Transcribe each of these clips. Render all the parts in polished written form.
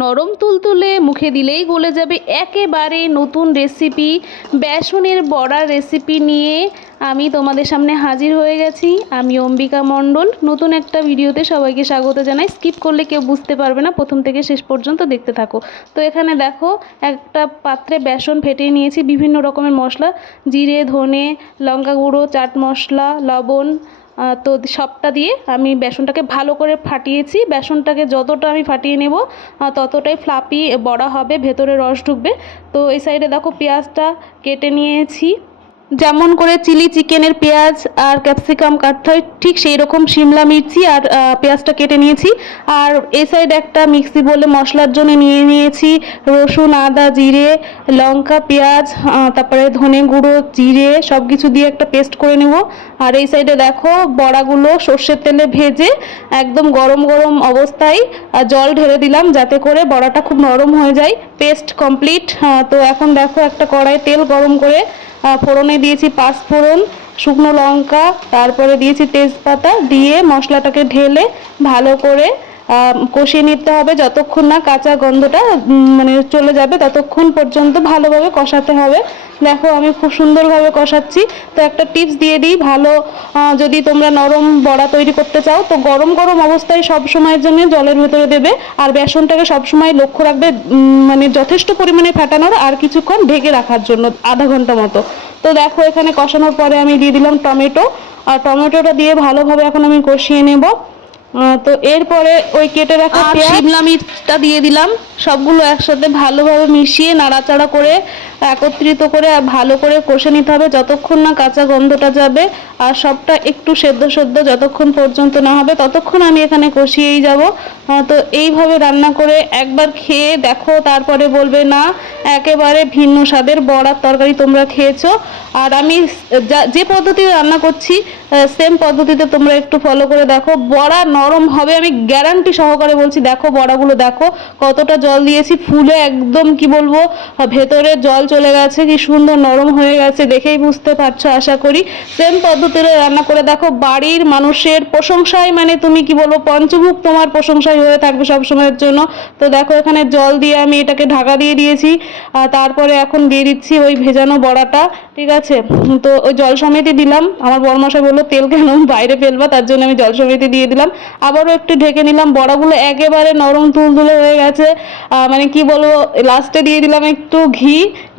নরম তুলতুলে মুখে দিলেই গলে যাবে একেবারে নতুন রেসিপি বেসনের বড়ার রেসিপি নিয়ে আমি তোমাদের সামনে হাজির হয়ে গেছি। আমি অম্বিকা মণ্ডল। নতুন একটা ভিডিওতে সবাইকে স্বাগত জানাই। স্কিপ করলে কেউ বুঝতে পারবে না, প্রথম থেকে শেষ পর্যন্ত দেখতে থাকো। তো এখানে দেখো একটা পাত্রে বেসন ফেটিয়ে নিয়েছি, বিভিন্ন রকমের মশলা, জিরে, ধনে, লঙ্কা গুঁড়ো, চাট মশলা, লবণ, তো সবটা দিয়ে আমি বেসনটাকে ভালো করে ফাটিয়েছি। বেসনটাকে যতটা আমি ফাটিয়ে নেব ততটাই ফ্লাপি বড়া হবে, ভেতরে রস ঢুকবে। তো এই সাইডে দেখো পেঁয়াজটা কেটে নিয়েছি, যেমন করে চিলি চিকেনের পেঁয়াজ আর ক্যাপসিকাম কাটতে হয় ঠিক সেই রকম শিমলা মির্চি আর পেঁয়াজটা কেটে নিয়েছি। আর এই সাইডে একটা মিক্সি বলে মশলার জন্য নিয়ে নিয়েছি রসুন, আদা, জিরে, লঙ্কা, পেঁয়াজ, তারপরে ধনে গুঁড়ো, জিরে সব কিছু দিয়ে একটা পেস্ট করে নেব। আর এই সাইডে দেখো বড়াগুলো সর্ষের তেলে ভেজে একদম গরম গরম অবস্থায় জল ঢেলে দিলাম যাতে করে বড়াটা খুব নরম হয়ে যায়। Paste complete. তো এখন দেখো একটা কড়াই তেল গরম করে ফোড়নে দিয়েছি পাঁচ ফোড়ন, শুকনো লঙ্কা, তারপরে দিয়েছি তেজপাতা, দিয়ে মশলাটাকে ঢেলে ভালো করে কষিয়ে নিতে হবে যতক্ষণ না কাঁচা গন্ধটা মানে চলে যাবে, ততক্ষণ পর্যন্ত ভালোভাবে কষাতে হবে। দেখো আমি খুব সুন্দরভাবে কষাচ্ছি। তো একটা টিপস দিয়ে দিই, ভালো যদি তোমরা নরম বড়া তৈরি করতে চাও তো গরম গরম অবস্থায় সব সময়ের জন্য জলের ভেতরে দেবে। আর বেসনটাকে সবসময় লক্ষ্য রাখবে মানে যথেষ্ট পরিমাণে ফাটানোর, আর কিছুক্ষণ ঢেকে রাখার জন্য আধা ঘন্টা মতো। তো দেখো এখানে কষানোর পরে আমি দিয়ে দিলাম টমেটো, আর টমেটোটা দিয়ে ভালোভাবে এখন আমি কষিয়ে নেব। তো এরপরে ওই কেটে রাখা শিমলা মির্চটা দিয়ে দিলাম, সবগুলো একসাথে ভালোভাবে মিশিয়ে নাড়াচাড়া করে একত্রিত করে ভালো করে কষে নিতে হবে যতক্ষণ না কাঁচা গন্ধটা যাবে। আর সবটা একটু সেদ্ধ সেদ্ধ যতক্ষণ পর্যন্ত না হবে ততক্ষণ আমি এখানে কষিয়েই যাব। তো এইভাবে রান্না করে একবার খেয়ে দেখো, তারপরে বলবে না একেবারে ভিন্ন স্বাদের বড়ার তরকারি তোমরা খেয়েছো। আর আমি যে পদ্ধতিতে রান্না করছি সেম পদ্ধতিতে তোমরা একটু ফলো করে দেখো, বড়া নরম হবে, আমি গ্যারান্টি সহকারে বলছি। দেখো বড়াগুলো দেখো কতটা জল দিয়েছি, ফুলে একদম কি বলবো ভেতরে জল চলে গেছে, কি সুন্দর নরম হয়ে গেছে, দেখেই বুঝতে পারছো আশা করি। সেম পদ্ধতিতে রান্না করে দেখো, বাড়ির মানুষের প্রশংসায় মানে তুমি কি বলবো পঞ্চমুখ তোমার প্রশংসায় হয়ে থাকবে সব সময়ের জন্য। তো দেখো এখানে জল দিয়ে আমি এটাকে ঢাকা দিয়ে দিয়েছি। তারপরে এখন দিয়ে দিচ্ছি ওই ভেজানো বড়াটা, ঠিক আছে। তো ওই জল সমেতই দিলাম, আমার বড়মশাই বললো তেল কেন বাইরে ফেলবা, তার জন্য আমি জল সমেতই দিয়ে দিলাম। আবারও একটু ঢেকে নিলাম, বড়াগুলো একেবারে নরম তুলতুলে হয়ে গেছে। মানে কি বলবো, লাস্টে দিয়ে দিলাম একটু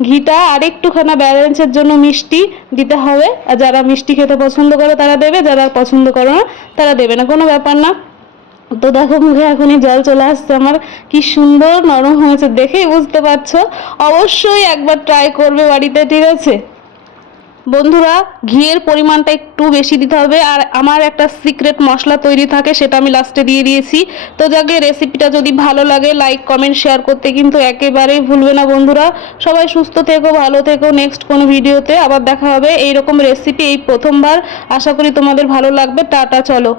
ঘিটা আর একটুখানা ব্যালেন্সের জন্য মিষ্টি দিতে হবে। আর যারা মিষ্টি খেতে পছন্দ করে তারা দেবে, যারা পছন্দ করে না তারা দেবে না, কোনো ব্যাপার না। তো দেখো মুখে এখনই জল চলে আসছে আমার, কি সুন্দর নরম হয়েছে দেখেই বুঝতে পারছো। অবশ্যই একবার ট্রাই করবে বাড়িতে, ঠিক আছে বন্ধুরা। ঘিয়ের পরিমাণটা একটু বেশি দিতে হবে, আর আমার একটা সিক্রেট মশলা তৈরি থাকে সেটা আমি লাস্টে দিয়ে দিয়েছি। তো যাকে রেসিপিটা যদি ভালো লাগে লাইক কমেন্ট শেয়ার করতে কিন্তু একেবারেই ভুলবে না বন্ধুরা। সবাই সুস্থ থেকো, ভালো থেকো। নেক্সট কোনো ভিডিওতে আবার দেখা হবে এইরকম রেসিপি, এই প্রথমবার। আশা করি তোমাদের ভালো লাগবে। টাটা, চলো।